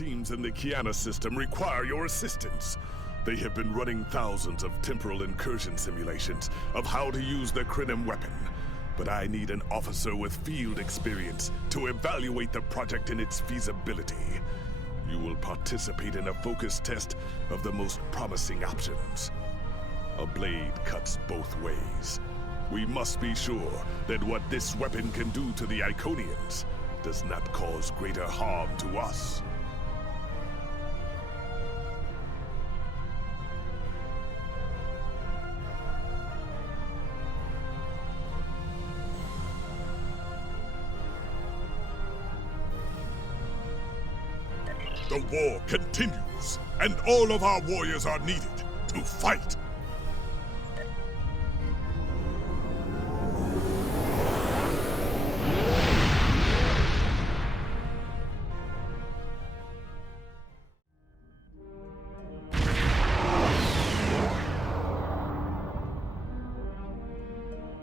teams in the Kyana System require your assistance. They have been running thousands of temporal incursion simulations of how to use the Krenim weapon. But I need an officer with field experience to evaluate the project in its feasibility. You will participate in a focus test of the most promising options. A blade cuts both ways. We must be sure that what this weapon can do to the Iconians does not cause greater harm to us. The war continues, and all of our warriors are needed to fight.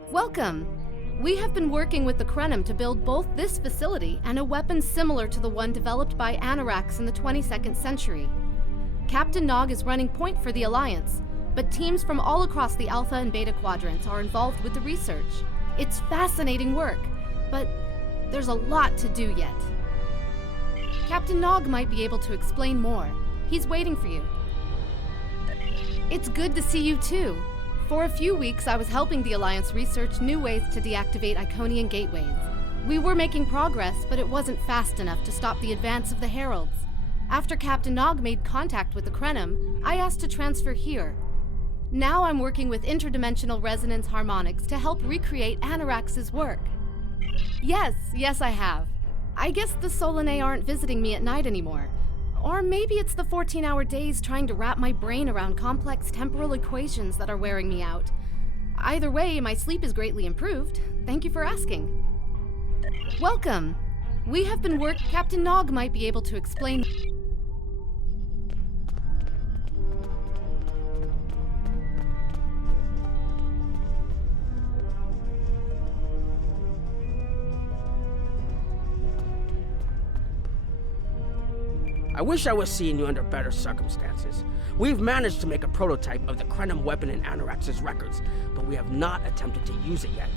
Welcome! We have been working with the Krenim to build both this facility and a weapon similar to the one developed by Anoraks in the 22nd century. Captain Nog is running point for the Alliance, but teams from all across the Alpha and Beta quadrants are involved with the research. It's fascinating work, but there's a lot to do yet. Captain Nog might be able to explain more. He's waiting for you. It's good to see you too. For a few weeks, I was helping the Alliance research new ways to deactivate Iconian gateways. We were making progress, but it wasn't fast enough to stop the advance of the Heralds. After Captain Nog made contact with the Krenim, I asked to transfer here. Now I'm working with interdimensional resonance harmonics to help recreate Anoraks' work. Yes, I have. I guess the Solanae aren't visiting me at night anymore. Or maybe it's the 14-hour days trying to wrap my brain around complex temporal equations that are wearing me out. Either way, my sleep is greatly improved. Thank you for asking. Welcome! We have been Captain Nog might be able to explain. I wish I was seeing you under better circumstances. We've managed to make a prototype of the Krenim weapon in Anoraks' records, but we have not attempted to use it yet.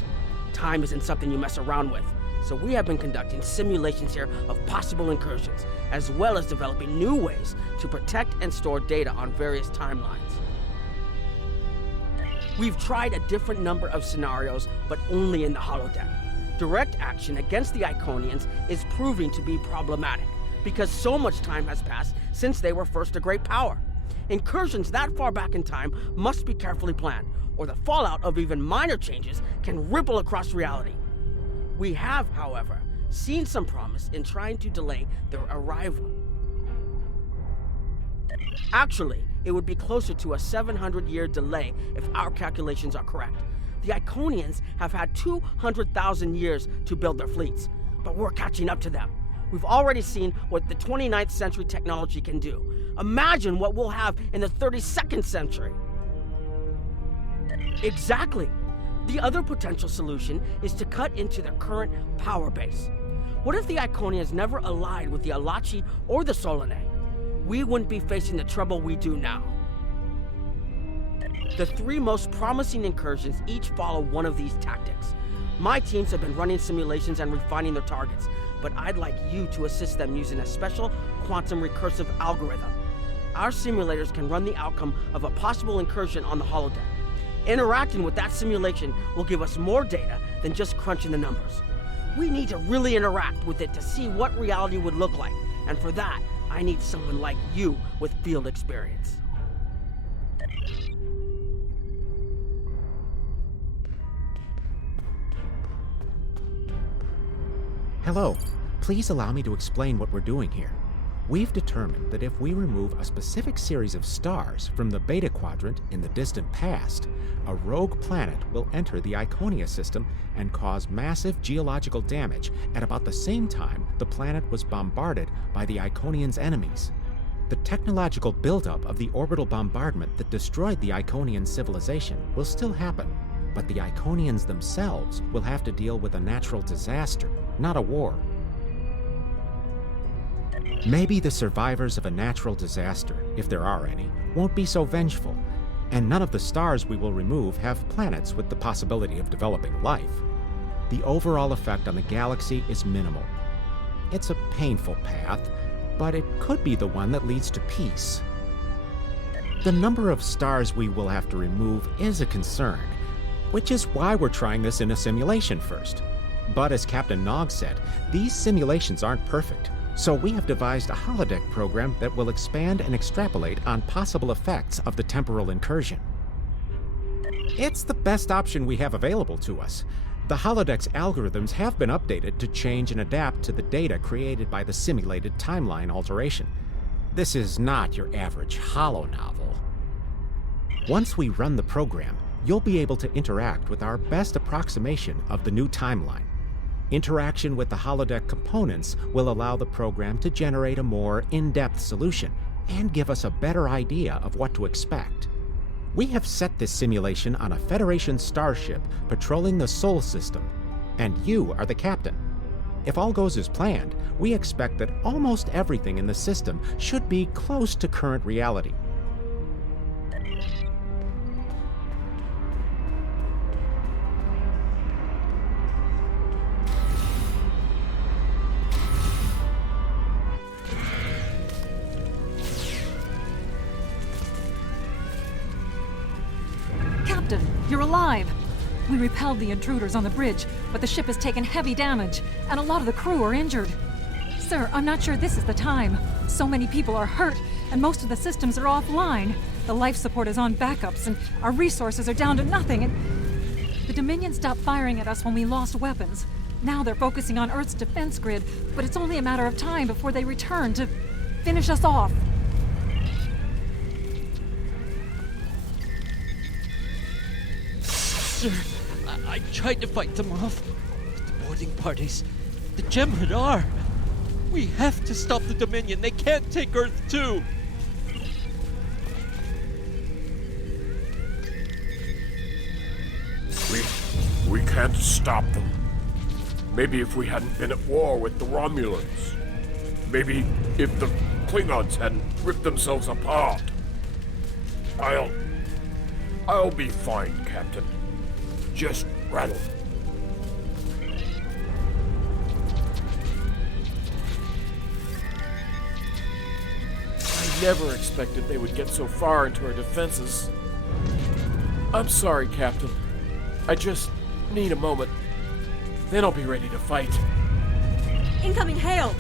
Time isn't something you mess around with, so we have been conducting simulations here of possible incursions, as well as developing new ways to protect and store data on various timelines. We've tried a different number of scenarios, but only in the holodeck. Direct action against the Iconians is proving to be problematic, because so much time has passed since they were first a great power. Incursions that far back in time must be carefully planned, or the fallout of even minor changes can ripple across reality. We have, however, seen some promise in trying to delay their arrival. Actually, it would be closer to a 700-year delay if our calculations are correct. The Iconians have had 200,000 years to build their fleets, but we're catching up to them. We've already seen what the 29th century technology can do. Imagine what we'll have in the 32nd century. Exactly. The other potential solution is to cut into their current power base. What if the Iconians never allied with the Alachi or the Solanae? We wouldn't be facing the trouble we do now. The three most promising incursions each follow one of these tactics. My teams have been running simulations and refining their targets, but I'd like you to assist them using a special quantum recursive algorithm. Our simulators can run the outcome of a possible incursion on the holodeck. Interacting with that simulation will give us more data than just crunching the numbers. We need to really interact with it to see what reality would look like, and for that, I need someone like you with field experience. Hello. Please allow me to explain what we're doing here. We've determined that if we remove a specific series of stars from the Beta Quadrant in the distant past, a rogue planet will enter the Iconian system and cause massive geological damage at about the same time the planet was bombarded by the Iconians' enemies. The technological buildup of the orbital bombardment that destroyed the Iconian civilization will still happen, but the Iconians themselves will have to deal with a natural disaster, not a war. Maybe the survivors of a natural disaster, if there are any, won't be so vengeful, and none of the stars we will remove have planets with the possibility of developing life. The overall effect on the galaxy is minimal. It's a painful path, but it could be the one that leads to peace. The number of stars we will have to remove is a concern, which is why we're trying this in a simulation first. But as Captain Nog said, these simulations aren't perfect, so we have devised a holodeck program that will expand and extrapolate on possible effects of the temporal incursion. It's the best option we have available to us. The holodeck's algorithms have been updated to change and adapt to the data created by the simulated timeline alteration. This is not your average holo novel. Once we run the program, you'll be able to interact with our best approximation of the new timeline. Interaction with the holodeck components will allow the program to generate a more in-depth solution and give us a better idea of what to expect. We have set this simulation on a Federation starship patrolling the Sol system, and you are the captain. If all goes as planned, we expect that almost everything in the system should be close to current reality. Captain, you're alive! We repelled the intruders on the bridge, but the ship has taken heavy damage, and a lot of the crew are injured. Sir, I'm not sure this is the time. So many people are hurt, and most of the systems are offline. The life support is on backups, and our resources are down to nothing, and the Dominion stopped firing at us when we lost weapons. Now they're focusing on Earth's defense grid, but it's only a matter of time before they return to finish us off. Sir, I tried to fight them off, but the boarding parties, the Jem'Hadar, we have to stop the Dominion. They can't take Earth too. We can't stop them. Maybe if we hadn't been at war with the Romulans. Maybe if the Klingons hadn't ripped themselves apart. I'll be fine, Captain. Just rattle. I never expected they would get so far into our defenses. I'm sorry, Captain. I just need a moment. Then I'll be ready to fight. Incoming hail!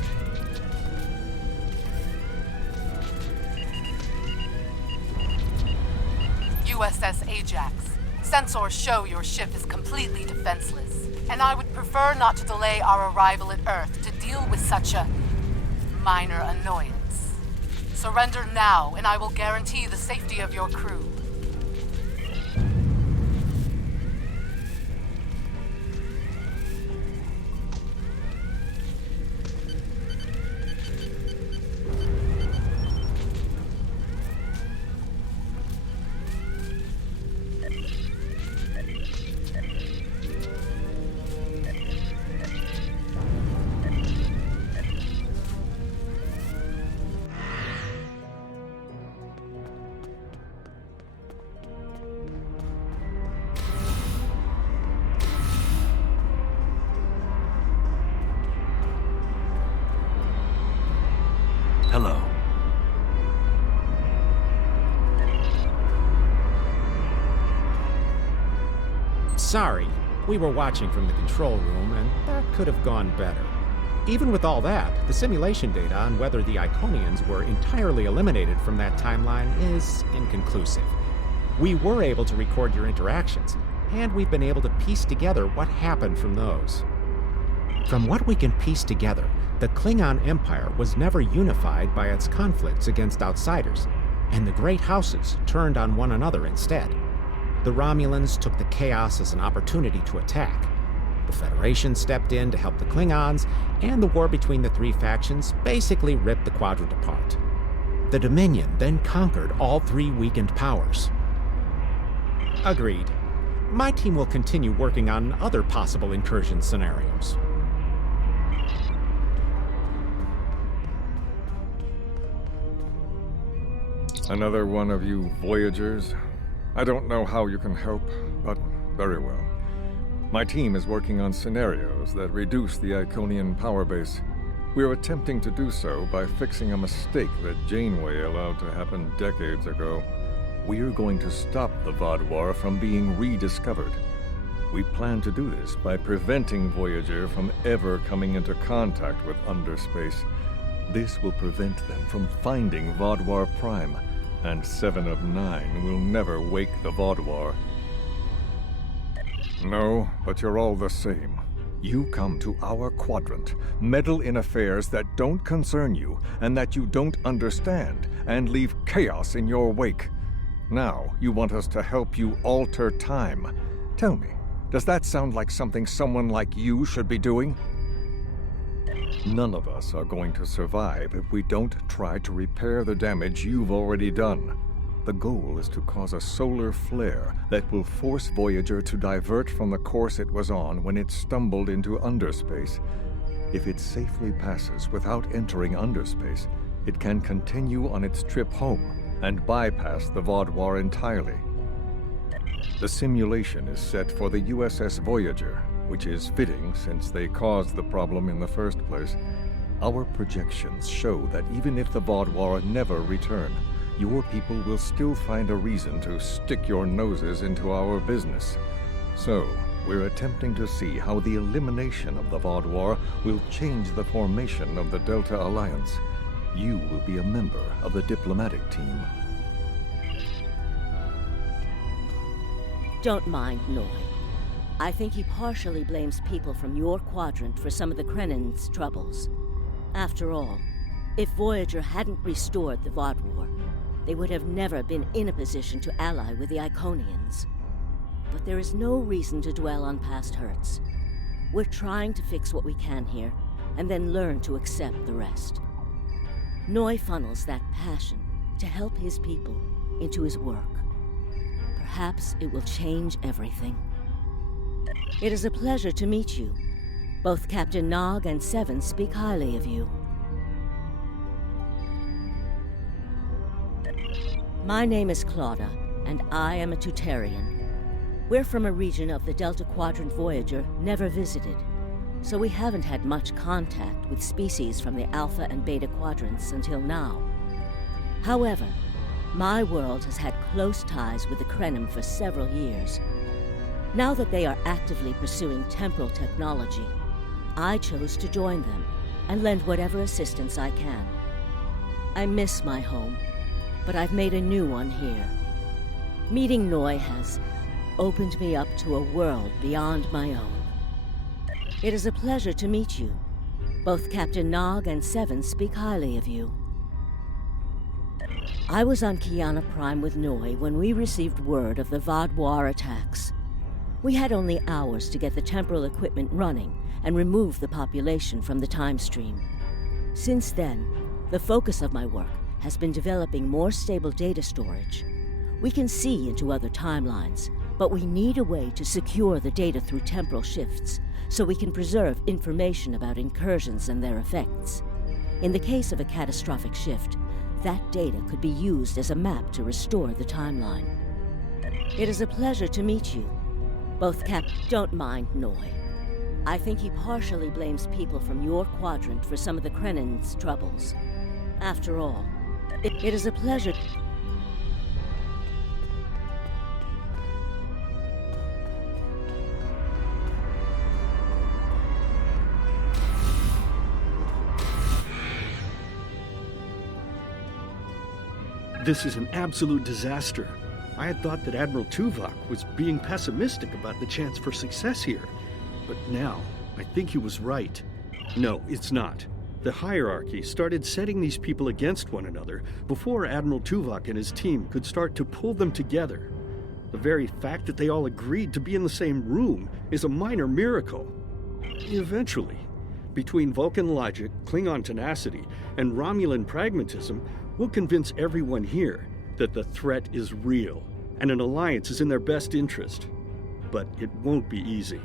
USS Ajax. Sensors show your ship is completely defenseless, and I would prefer not to delay our arrival at Earth to deal with such a minor annoyance. Surrender now, and I will guarantee the safety of your crew. Hello. Sorry, we were watching from the control room, and that could have gone better. Even with all that, the simulation data on whether the Iconians were entirely eliminated from that timeline is inconclusive. We were able to record your interactions, and we've been able to piece together what happened from those. From what we can piece together, the Klingon Empire was never unified by its conflicts against outsiders, and the great houses turned on one another instead. The Romulans took the chaos as an opportunity to attack. The Federation stepped in to help the Klingons, and the war between the three factions basically ripped the quadrant apart. The Dominion then conquered all three weakened powers. Agreed. My team will continue working on other possible incursion scenarios. Another one of you Voyagers? I don't know how you can help, but very well. My team is working on scenarios that reduce the Iconian power base. We're attempting to do so by fixing a mistake that Janeway allowed to happen decades ago. We're going to stop the Vaadwaur from being rediscovered. We plan to do this by preventing Voyager from ever coming into contact with underspace. This will prevent them from finding Vaadwaur Prime, and 7 of 9 will never wake the Vaadwaur. No, but you're all the same. You come to our quadrant, meddle in affairs that don't concern you and that you don't understand, and leave chaos in your wake. Now, you want us to help you alter time. Tell me, does that sound like something someone like you should be doing? None of us are going to survive if we don't try to repair the damage you've already done. The goal is to cause a solar flare that will force Voyager to divert from the course it was on when it stumbled into underspace. If it safely passes without entering underspace, it can continue on its trip home and bypass the Vaadwaur entirely. The simulation is set for the USS Voyager, which is fitting since they caused the problem in the first place. Our projections show that even if the Vaadwaur never return, your people will still find a reason to stick your noses into our business. So, we're attempting to see how the elimination of the Vaadwaur will change the formation of the Delta Alliance. You will be a member of the diplomatic team. Don't mind Noi. I think he partially blames people from your quadrant for some of the Krenin's troubles. After all, if Voyager hadn't restored the Vaadwaur, they would have never been in a position to ally with the Iconians. But there is no reason to dwell on past hurts. We're trying to fix what we can here, and then learn to accept the rest. Noi funnels that passion to help his people into his work. Perhaps it will change everything. It is a pleasure to meet you. Both Captain Nog and Seven speak highly of you. My name is Claudia, and I am a Tutarian. We're from a region of the Delta Quadrant Voyager never visited, so we haven't had much contact with species from the Alpha and Beta Quadrants until now. However, my world has had close ties with the Krenim for several years. Now that they are actively pursuing temporal technology, I chose to join them and lend whatever assistance I can. I miss my home, but I've made a new one here. Meeting Noi has opened me up to a world beyond my own. It is a pleasure to meet you. Both Captain Nog and Seven speak highly of you. I was on Kyana Prime with Noi when we received word of the Vaadwaur attacks. We had only hours to get the temporal equipment running and remove the population from the time stream. Since then, the focus of my work has been developing more stable data storage. We can see into other timelines, but we need a way to secure the data through temporal shifts so we can preserve information about incursions and their effects. In the case of a catastrophic shift, that data could be used as a map to restore the timeline. It is a pleasure to meet you. Both Don't mind Noi. I think he partially blames people from your quadrant for some of the Krenin's troubles. After all, it is a pleasure. This is an absolute disaster. I had thought that Admiral Tuvok was being pessimistic about the chance for success here. But now, I think he was right. No, it's not. The hierarchy started setting these people against one another before Admiral Tuvok and his team could start to pull them together. The very fact that they all agreed to be in the same room is a minor miracle. Eventually, between Vulcan logic, Klingon tenacity, and Romulan pragmatism, we'll convince everyone here that the threat is real and an alliance is in their best interest. But it won't be easy.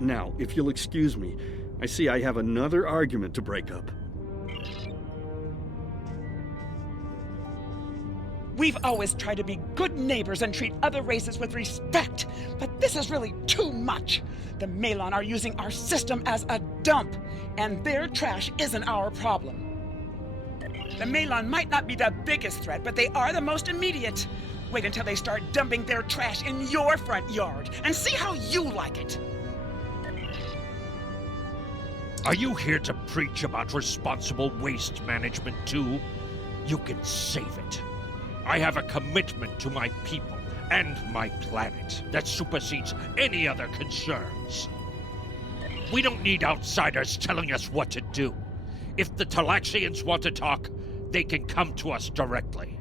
Now, if you'll excuse me, I see I have another argument to break up. We've always tried to be good neighbors and treat other races with respect, but this is really too much. The Malon are using our system as a dump, and their trash isn't our problem. The Malon might not be the biggest threat, but they are the most immediate. Wait until they start dumping their trash in your front yard, and see how you like it. Are you here to preach about responsible waste management too? You can save it. I have a commitment to my people and my planet that supersedes any other concerns. We don't need outsiders telling us what to do. If the Talaxians want to talk, they can come to us directly.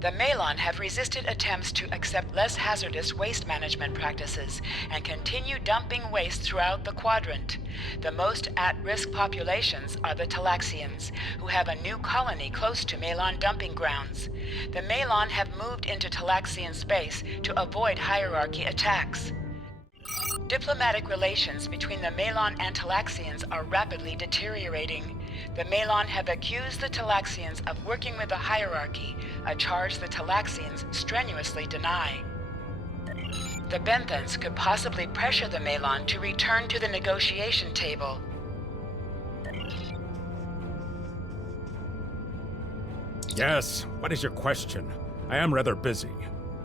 The Malon have resisted attempts to accept less hazardous waste management practices and continue dumping waste throughout the quadrant. The most at-risk populations are the Talaxians, who have a new colony close to Malon dumping grounds. The Malon have moved into Talaxian space to avoid hierarchy attacks. Diplomatic relations between the Malon and Talaxians are rapidly deteriorating. The Malon have accused the Talaxians of working with the hierarchy, a charge the Talaxians strenuously deny. The Benthans could possibly pressure the Malon to return to the negotiation table. Yes, what is your question? I am rather busy.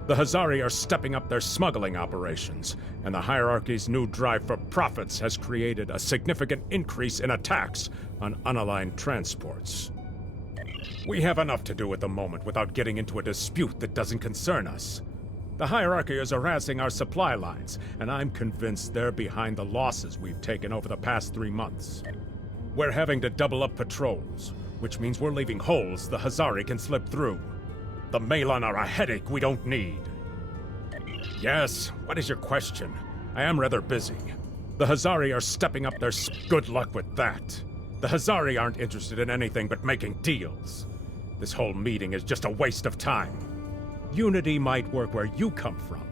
The Hazari are stepping up their smuggling operations, and the hierarchy's new drive for profits has created a significant increase in attacks on unaligned transports. We have enough to do at the moment without getting into a dispute that doesn't concern us. The hierarchy is harassing our supply lines, and I'm convinced they're behind the losses we've taken over the past 3 months. We're having to double up patrols, which means we're leaving holes the Hazari can slip through. The Malon are a headache we don't need. Yes, what is your question? I am rather busy. The Hazari are stepping up their good luck with that. The Hazari aren't interested in anything but making deals. This whole meeting is just a waste of time. Unity might work where you come from,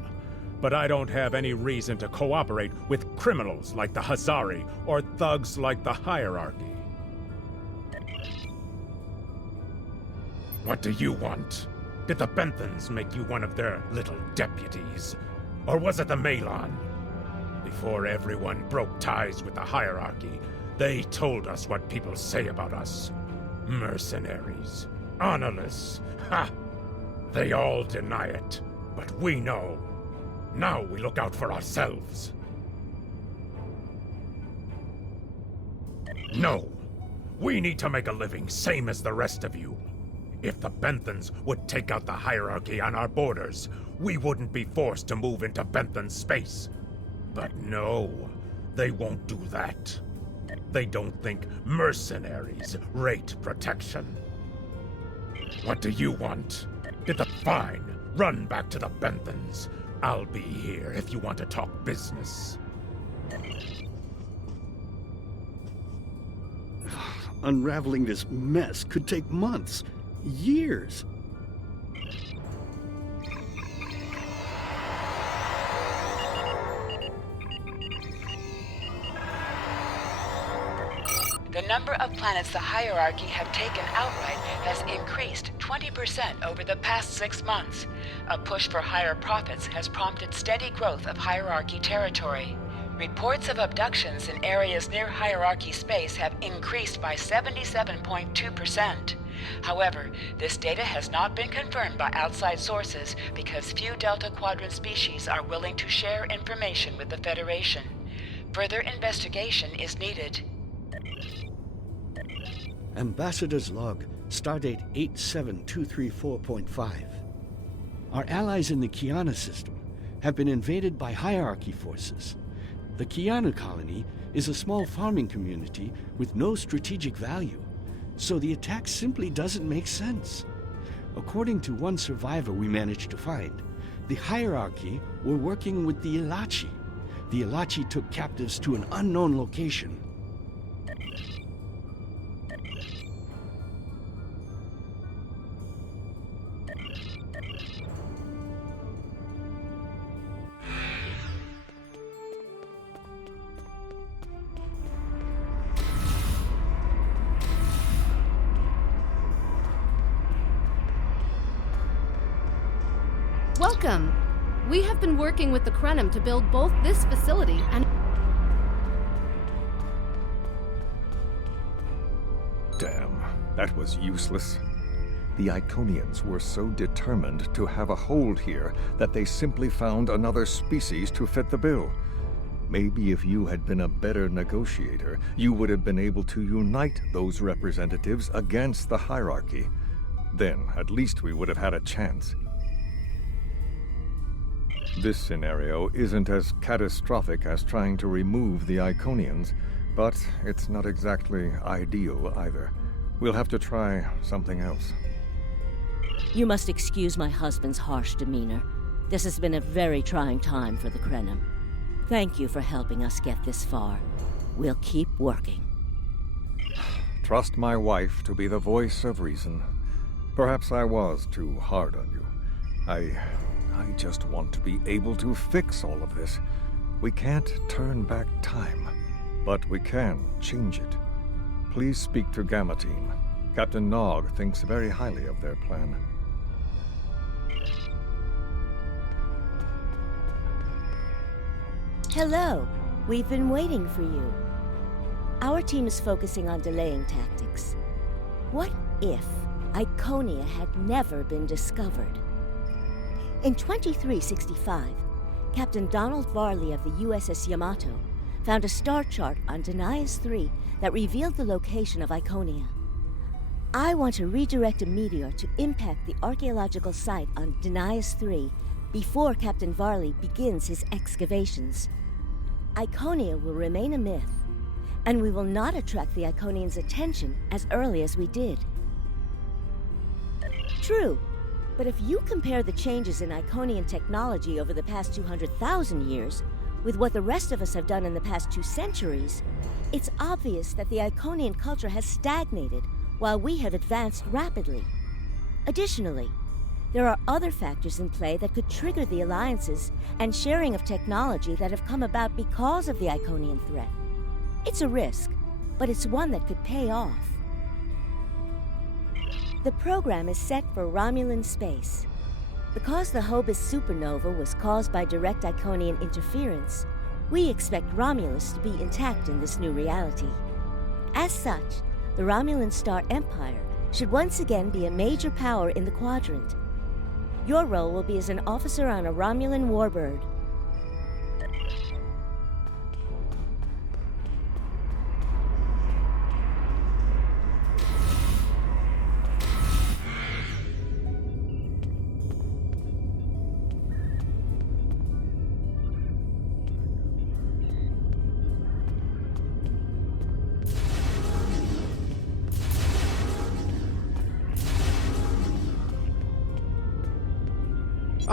but I don't have any reason to cooperate with criminals like the Hazari or thugs like the hierarchy. What do you want? Did the Benthans make you one of their little deputies? Or was it the Malon? Before everyone broke ties with the hierarchy, they told us what people say about us. Mercenaries. Honorless. Ha! They all deny it, but we know. Now we look out for ourselves. No. We need to make a living, same as the rest of you. If the Benthans would take out the hierarchy on our borders, we wouldn't be forced to move into Benthan space. But no, they won't do that. They don't think mercenaries rate protection. What do you want? Fine, run back to the Benthans. I'll be here if you want to talk business. Unraveling this mess could take months. Years. The number of planets the hierarchy have taken outright has increased 20% over the past 6 months. A push for higher profits has prompted steady growth of hierarchy territory. Reports of abductions in areas near hierarchy space have increased by 77.2%. However, this data has not been confirmed by outside sources because few Delta Quadrant species are willing to share information with the Federation. Further investigation is needed. Ambassador's Log, Stardate 87234.5. Our allies in the Kyana System have been invaded by hierarchy forces. The Kyana colony is a small farming community with no strategic value, so the attack simply doesn't make sense. According to one survivor we managed to find, the hierarchy were working with the Ilachi. The Ilachi took captives to an unknown location. Welcome. We have been working with the Krenim to build both this facility and... Damn, that was useless. The Iconians were so determined to have a hold here that they simply found another species to fit the bill. Maybe if you had been a better negotiator, you would have been able to unite those representatives against the hierarchy. Then, at least we would have had a chance. This scenario isn't as catastrophic as trying to remove the Iconians, but it's not exactly ideal either. We'll have to try something else. You must excuse my husband's harsh demeanor. This has been a very trying time for the Krenim. Thank you for helping us get this far. We'll keep working. Trust my wife to be the voice of reason. Perhaps I was too hard on you. I just want to be able to fix all of this. We can't turn back time, but we can change it. Please speak to Gamma Team. Captain Nog thinks very highly of their plan. Hello. We've been waiting for you. Our team is focusing on delaying tactics. What if Iconia had never been discovered? In 2365, Captain Donald Varley of the USS Yamato found a star chart on Denias 3 that revealed the location of Iconia. I want to redirect a meteor to impact the archaeological site on Denias 3 before Captain Varley begins his excavations. Iconia will remain a myth, and we will not attract the Iconians' attention as early as we did. True, but if you compare the changes in Iconian technology over the past 200,000 years with what the rest of us have done in the past 2 centuries, it's obvious that the Iconian culture has stagnated while we have advanced rapidly. Additionally, there are other factors in play that could trigger the alliances and sharing of technology that have come about because of the Iconian threat. It's a risk, but it's one that could pay off. The program is set for Romulan space. Because the Hobus supernova was caused by direct Iconian interference, we expect Romulus to be intact in this new reality. As such, the Romulan Star Empire should once again be a major power in the quadrant. Your role will be as an officer on a Romulan warbird.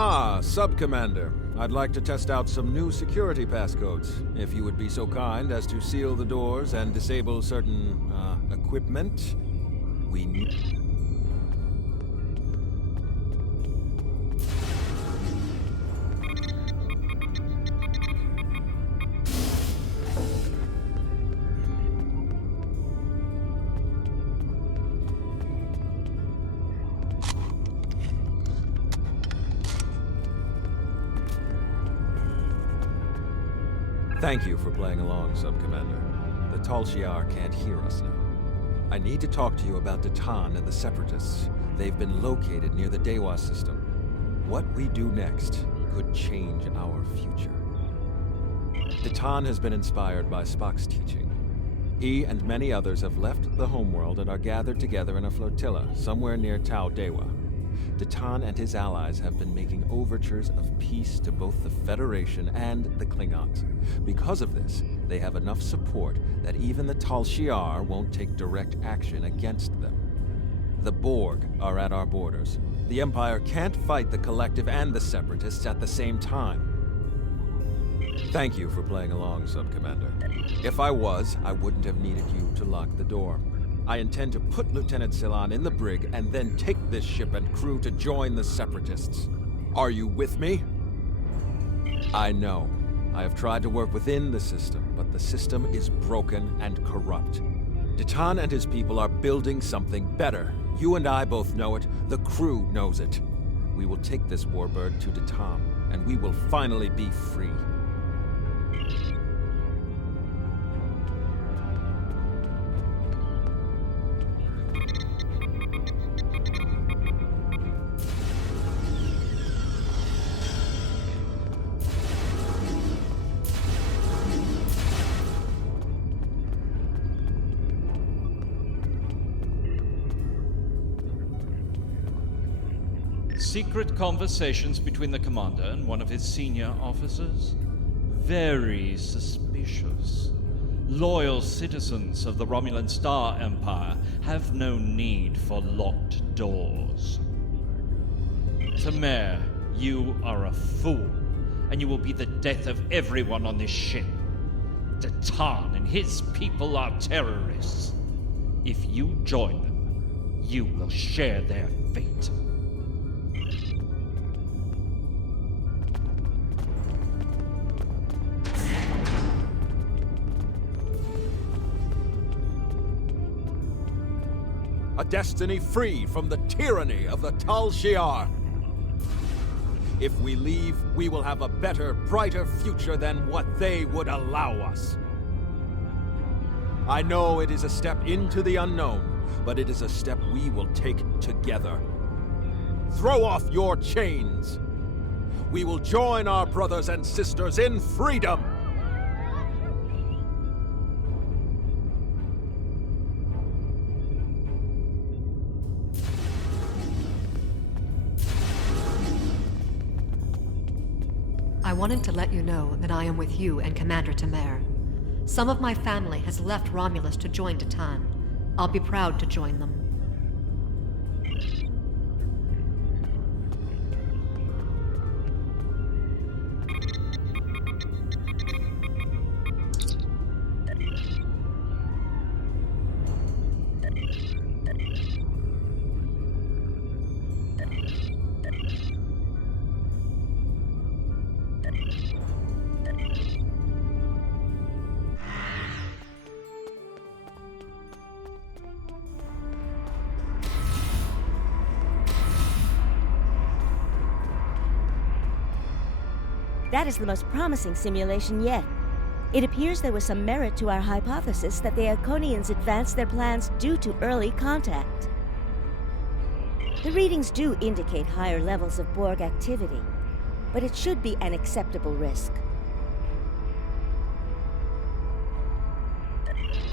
Ah, Sub-Commander. I'd like to test out some new security passcodes, if you would be so kind as to seal the doors and disable certain, equipment. We need... Thank you for playing along, Sub-Commander. The Tal Shiar can't hear us now. I need to talk to you about Titan and the Separatists. They've been located near the Dewa system. What we do next could change our future. Titan has been inspired by Spock's teaching. He and many others have left the homeworld and are gathered together in a flotilla somewhere near Tau Dewa. Titan and his allies have been making overtures of peace to both the Federation and the Klingons. Because of this, they have enough support that even the Tal Shiar won't take direct action against them. The Borg are at our borders. The Empire can't fight the Collective and the Separatists at the same time. Thank you for playing along, Sub-Commander. If I was, I wouldn't have needed you to lock the door. I intend to put Lieutenant Silan in the brig and then take this ship and crew to join the Separatists. Are you with me? I know. I have tried to work within the system, but the system is broken and corrupt. Titan and his people are building something better. You and I both know it. The crew knows it. we will take this warbird to Detam, and we will finally be free. Secret conversations between the commander and one of his senior officers? Very suspicious. Loyal citizens of the Romulan Star Empire have no need for locked doors. Tamer, you are a fool, and you will be the death of everyone on this ship. Detan and his people are terrorists. If you join them, you will share their fate. A destiny free from the tyranny of the Tal Shiar. If we leave, we will have a better, brighter future than what they would allow us. I know it is a step into the unknown, but it is a step we will take together. Throw off your chains. We will join our brothers and sisters in freedom. I wanted to let you know that I am with you and Commander Tamer. Some of my family has left Romulus to join Detan. I'll be proud to join them. That is the most promising simulation yet. It appears there was some merit to our hypothesis that the Iconians advanced their plans due to early contact. The readings do indicate higher levels of Borg activity, but it should be an acceptable risk.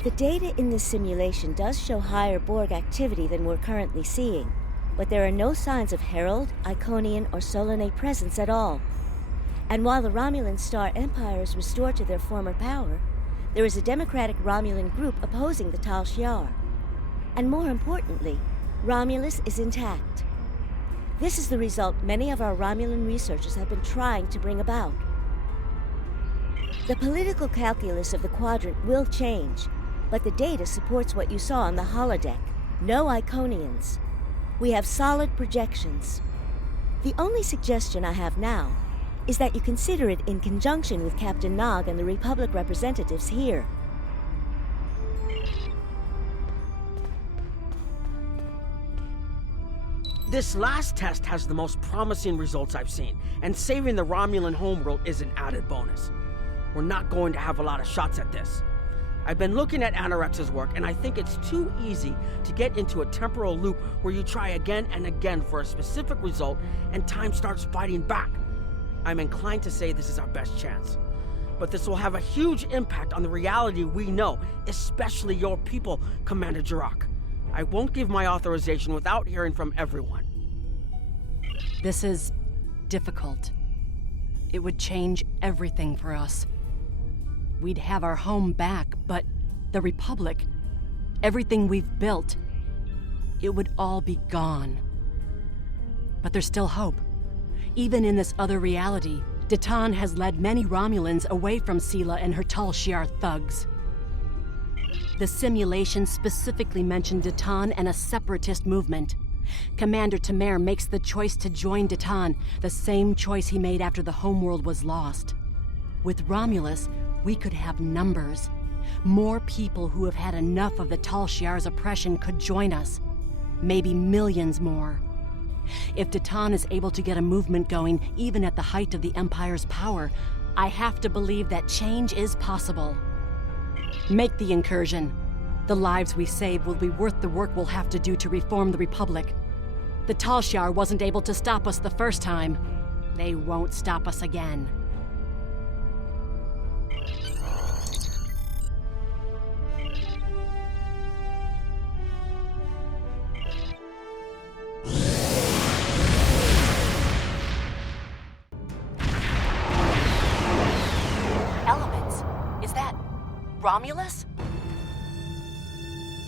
The data in this simulation does show higher Borg activity than we're currently seeing, but there are no signs of Herald, Iconian, or Solanae presence at all. And while the Romulan Star Empire is restored to their former power, there is a democratic Romulan group opposing the Tal Shiar. And more importantly, Romulus is intact. This is the result many of our Romulan researchers have been trying to bring about. The political calculus of the Quadrant will change, but the data supports what you saw on the holodeck. No Iconians. We have solid projections. The only suggestion I have now is that you consider it in conjunction with Captain Nog and the Republic representatives here. This last test has the most promising results I've seen, and saving the Romulan homeworld is an added bonus. We're not going to have a lot of shots at this. I've been looking at Anorex's work, and I think it's too easy to get into a temporal loop where you try again and again for a specific result, and time starts fighting back. I'm inclined to say this is our best chance. But this will have a huge impact on the reality we know, especially your people, Commander Jirok. I won't give my authorization without hearing from everyone. This is difficult. It would change everything for us. We'd have our home back, but the Republic, everything we've built, it would all be gone. But there's still hope. Even in this other reality, Detan has led many Romulans away from Sela and her Tal Shiar thugs. The simulation specifically mentioned Detan and a separatist movement. Commander Tamer makes the choice to join Detan, the same choice he made after the homeworld was lost. With Romulus, we could have numbers. More people who have had enough of the Tal Shiar's oppression could join us. Maybe millions more. If Titan is able to get a movement going even at the height of the Empire's power, I have to believe that change is possible. Make the incursion. The lives we save will be worth the work we'll have to do to reform the Republic. The Talshar wasn't able to stop us the first time. They won't stop us again. Elements? Is that Romulus?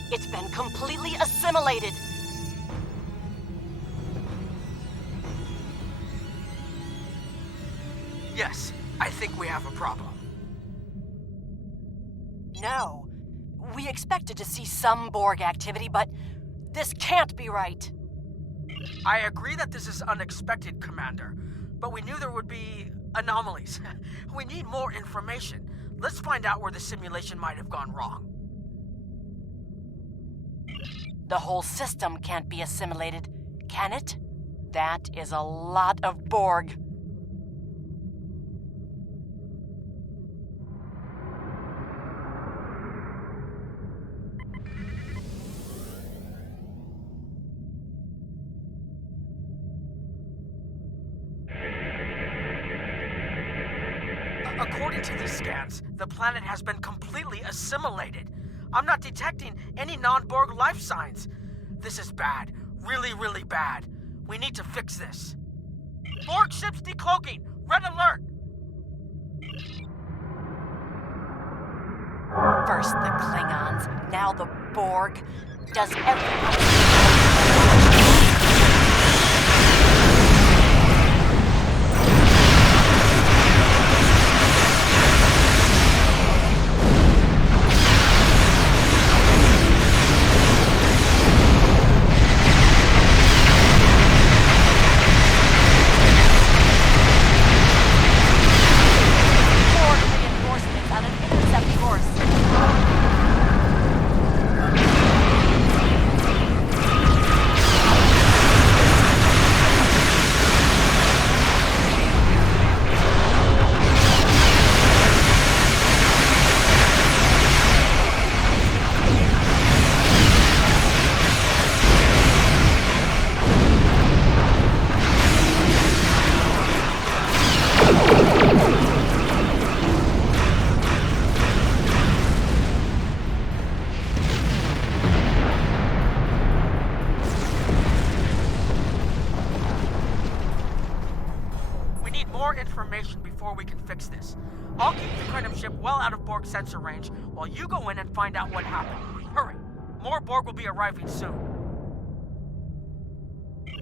It's been completely assimilated. Yes, I think we have a problem. No. We expected to see some Borg activity, but this can't be right. I agree that this is unexpected, Commander, but we knew there would be anomalies. We need more information. Let's find out where the simulation might have gone wrong. The whole system can't be assimilated, can it? That is a lot of Borg. According to these scans, the planet has been completely assimilated. I'm not detecting any non-Borg life signs. This is bad. Really, really bad. We need to fix this. Borg ships decloaking! Red alert! First the Klingons, now the Borg. Does everyone... information before we can fix this. I'll keep the Krenim ship well out of Borg sensor range while you go in and find out what happened. Hurry! More Borg will be arriving soon.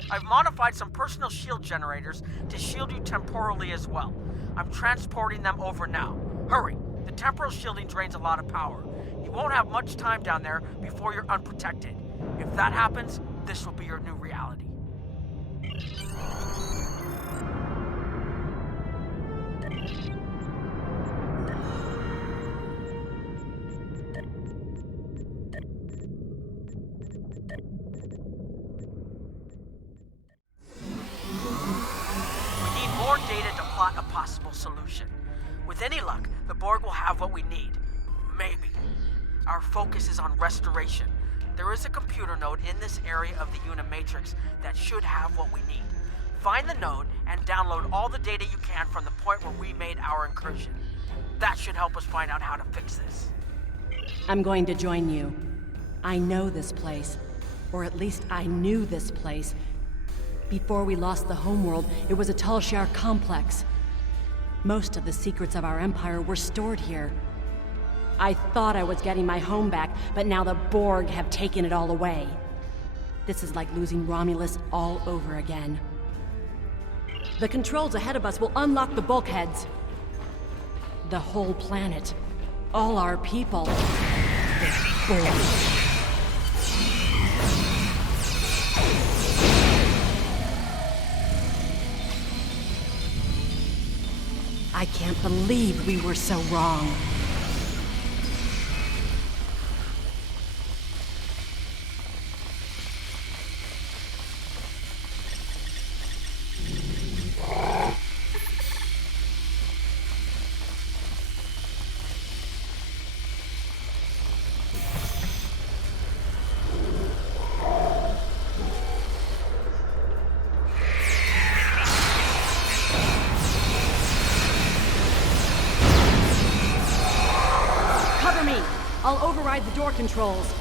I've modified some personal shield generators to shield you temporally as well. I'm transporting them over now. Hurry! The temporal shielding drains a lot of power. You won't have much time down there before you're unprotected. If that happens, this will be your new reality. We need more data to plot a possible solution. With any luck, the Borg will have what we need. Maybe. Our focus is on restoration. There is a computer node in this area of the Unimatrix that should have what we need. Find the node and download all the data you can from the point where we made our incursion. That should help us find out how to fix this. I'm going to join you. I know this place. Or at least I knew this place. Before we lost the homeworld, it was a Talshar complex. Most of the secrets of our empire were stored here. I thought I was getting my home back, but now the Borg have taken it all away. This is like losing Romulus all over again. The controls ahead of us will unlock the bulkheads. The whole planet. All our people. The Borg. I can't believe we were so wrong. override the door controls.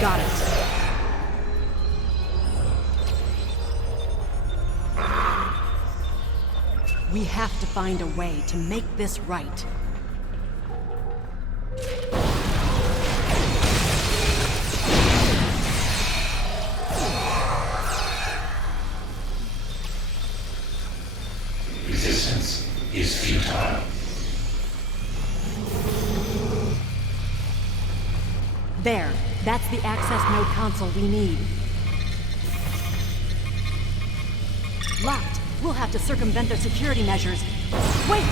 Got it. We have to find a way to make this right. Resistance is futile. There. That's the access node console we need. Locked. We'll have to circumvent their security measures. Wait!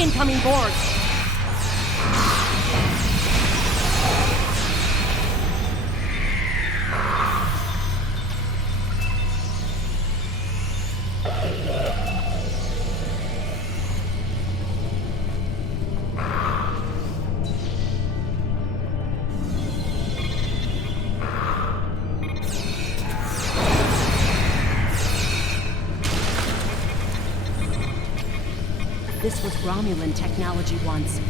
Incoming boards! This was Romulan technology once,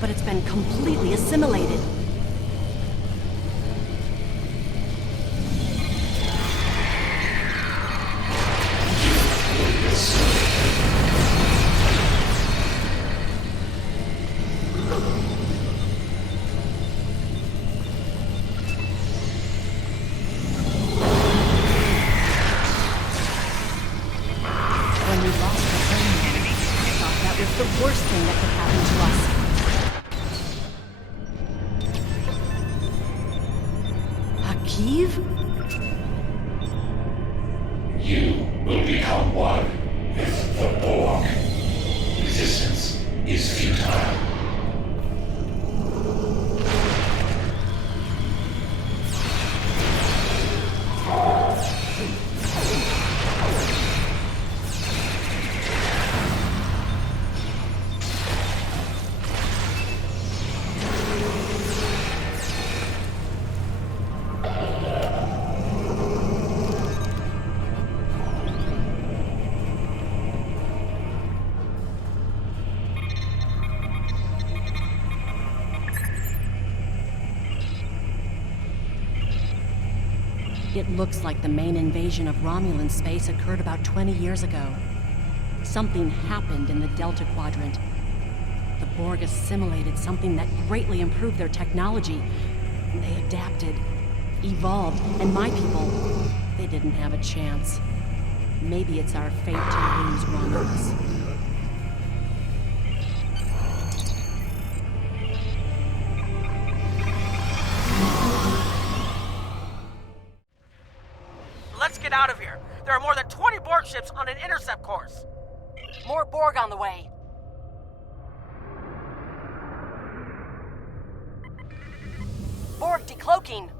but it's been completely assimilated. When we lost the Krenim, I thought that was the worst thing that could happen to us. Hakiv? You will become one with the Borg. Resistance is futile. It looks like the main invasion of Romulan space occurred about 20 years ago. Something happened in the Delta Quadrant. The Borg assimilated something that greatly improved their technology. They adapted, evolved, and my people, they didn't have a chance. Maybe it's our fate to lose Romulus. Let's get out of here. There are more than 20 Borg ships on an intercept course. More Borg on the way. Borg decloaking.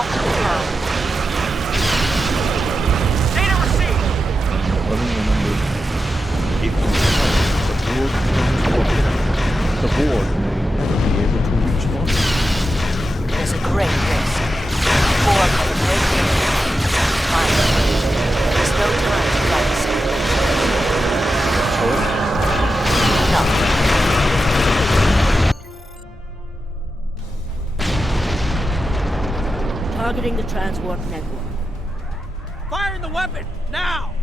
Channel confirmed. Data received. Running the numbers. If you fight the Borg transport, the Borg may never be able to reach London. There's a great risk. Borg have a great deal of time. There's no time to try to save it. No. Targeting the transwarp network. Firing the weapon! Now!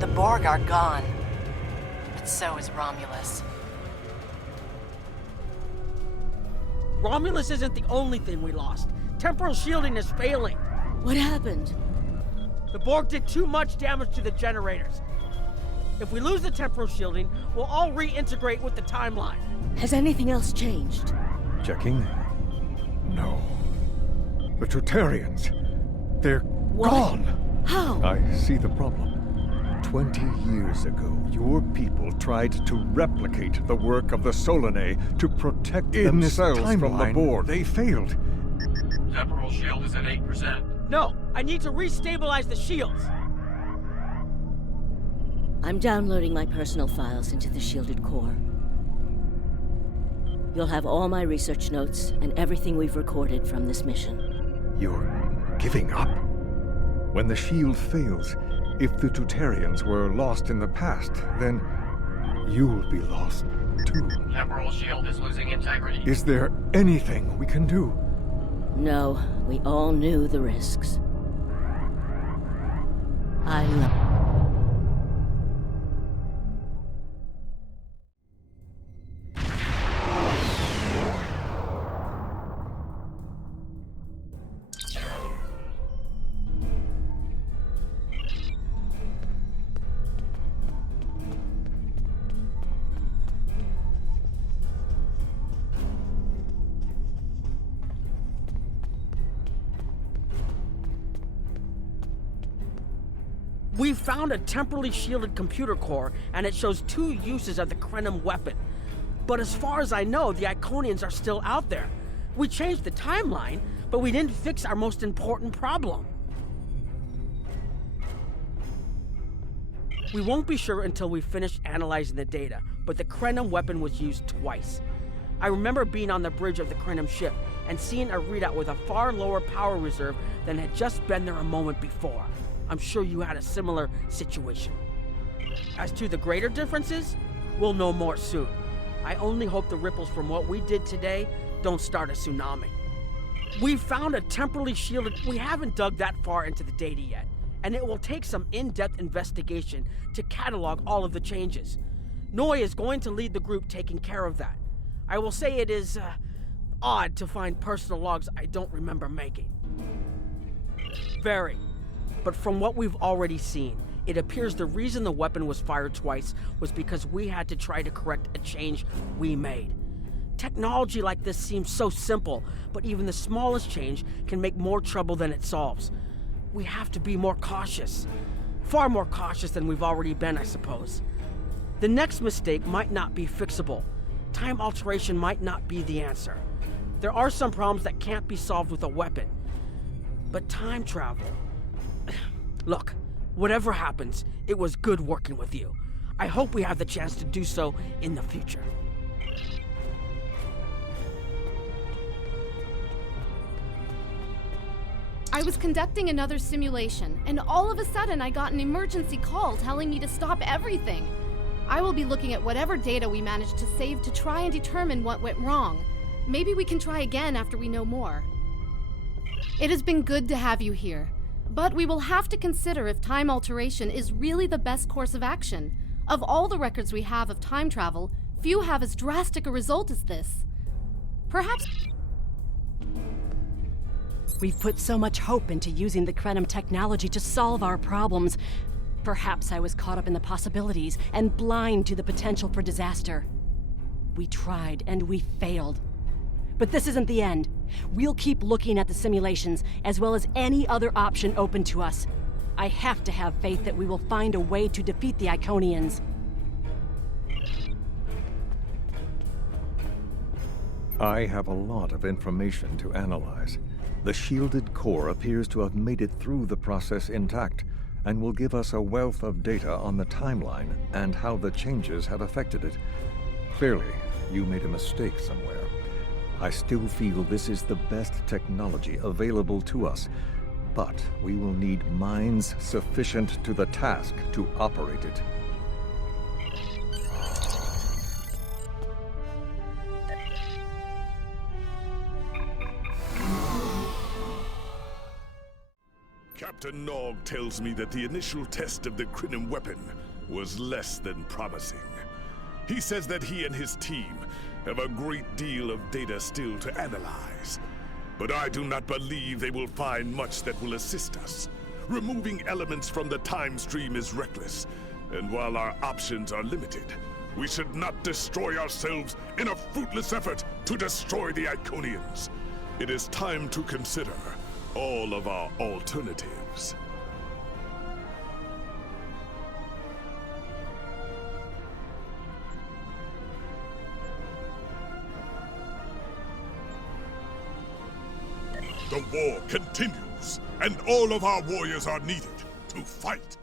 The Borg are gone. But so is Romulus. Romulus isn't the only thing we lost. Temporal shielding is failing. What happened? The Borg did too much damage to the generators. If we lose the temporal shielding, we'll all reintegrate with the timeline. Has anything else changed? Checking? No. The Tutarians. They're gone. How? I see the problem. 20 years ago, your people tried to replicate the work of the Solanae to protect themselves from the Borg. They failed. Temporal shield is at 8%. No, I need to restabilize the shields. I'm downloading my personal files into the shielded core. You'll have all my research notes and everything we've recorded from this mission. You're giving up? When the shield fails, if the Tutarians were lost in the past, then you'll be lost too. Temporal shield is losing integrity. Is there anything we can do? No, we all knew the risks. I love... We found a temporally shielded computer core, and it shows 2 uses of the Krenim weapon. But as far as I know, the Iconians are still out there. We changed the timeline, but we didn't fix our most important problem. We won't be sure until we finish analyzing the data, but the Krenim weapon was used twice. I remember being on the bridge of the Krenim ship and seeing a readout with a far lower power reserve than had just been there a moment before. I'm sure you had a similar situation. As to the greater differences, we'll know more soon. I only hope the ripples from what we did today don't start a tsunami. We found a temporally shielded... We haven't dug that far into the data yet, and it will take some in-depth investigation to catalog all of the changes. Noi is going to lead the group taking care of that. I will say it is, odd to find personal logs I don't remember making. Very. But from what we've already seen, it appears the reason the weapon was fired twice was because we had to try to correct a change we made. Technology like this seems so simple, but even the smallest change can make more trouble than it solves. We have to be more cautious. Far more cautious than we've already been, I suppose. The next mistake might not be fixable. Time alteration might not be the answer. There are some problems that can't be solved with a weapon. But time travel... Look, whatever happens, it was good working with you. I hope we have the chance to do so in the future. I was conducting another simulation, and all of a sudden I got an emergency call telling me to stop everything. I will be looking at whatever data we managed to save to try and determine what went wrong. Maybe we can try again after we know more. It has been good to have you here. But we will have to consider if time alteration is really the best course of action. Of all the records we have of time travel, few have as drastic a result as this. Perhaps... We've put so much hope into using the Krenim technology to solve our problems. Perhaps I was caught up in the possibilities and blind to the potential for disaster. We tried and we failed. But this isn't the end. We'll keep looking at the simulations, as well as any other option open to us. I have to have faith that we will find a way to defeat the Iconians. I have a lot of information to analyze. The shielded core appears to have made it through the process intact, and will give us a wealth of data on the timeline and how the changes have affected it. Clearly, you made a mistake somewhere. I still feel this is the best technology available to us, but we will need minds sufficient to the task to operate it. Captain Nog tells me that the initial test of the Krenim weapon was less than promising. He says that he and his team have a great deal of data still to analyze. But I do not believe they will find much that will assist us. Removing elements from the time stream is reckless, and while our options are limited, we should not destroy ourselves in a fruitless effort to destroy the Iconians. It is time to consider all of our alternatives. The war continues, and all of our warriors are needed to fight.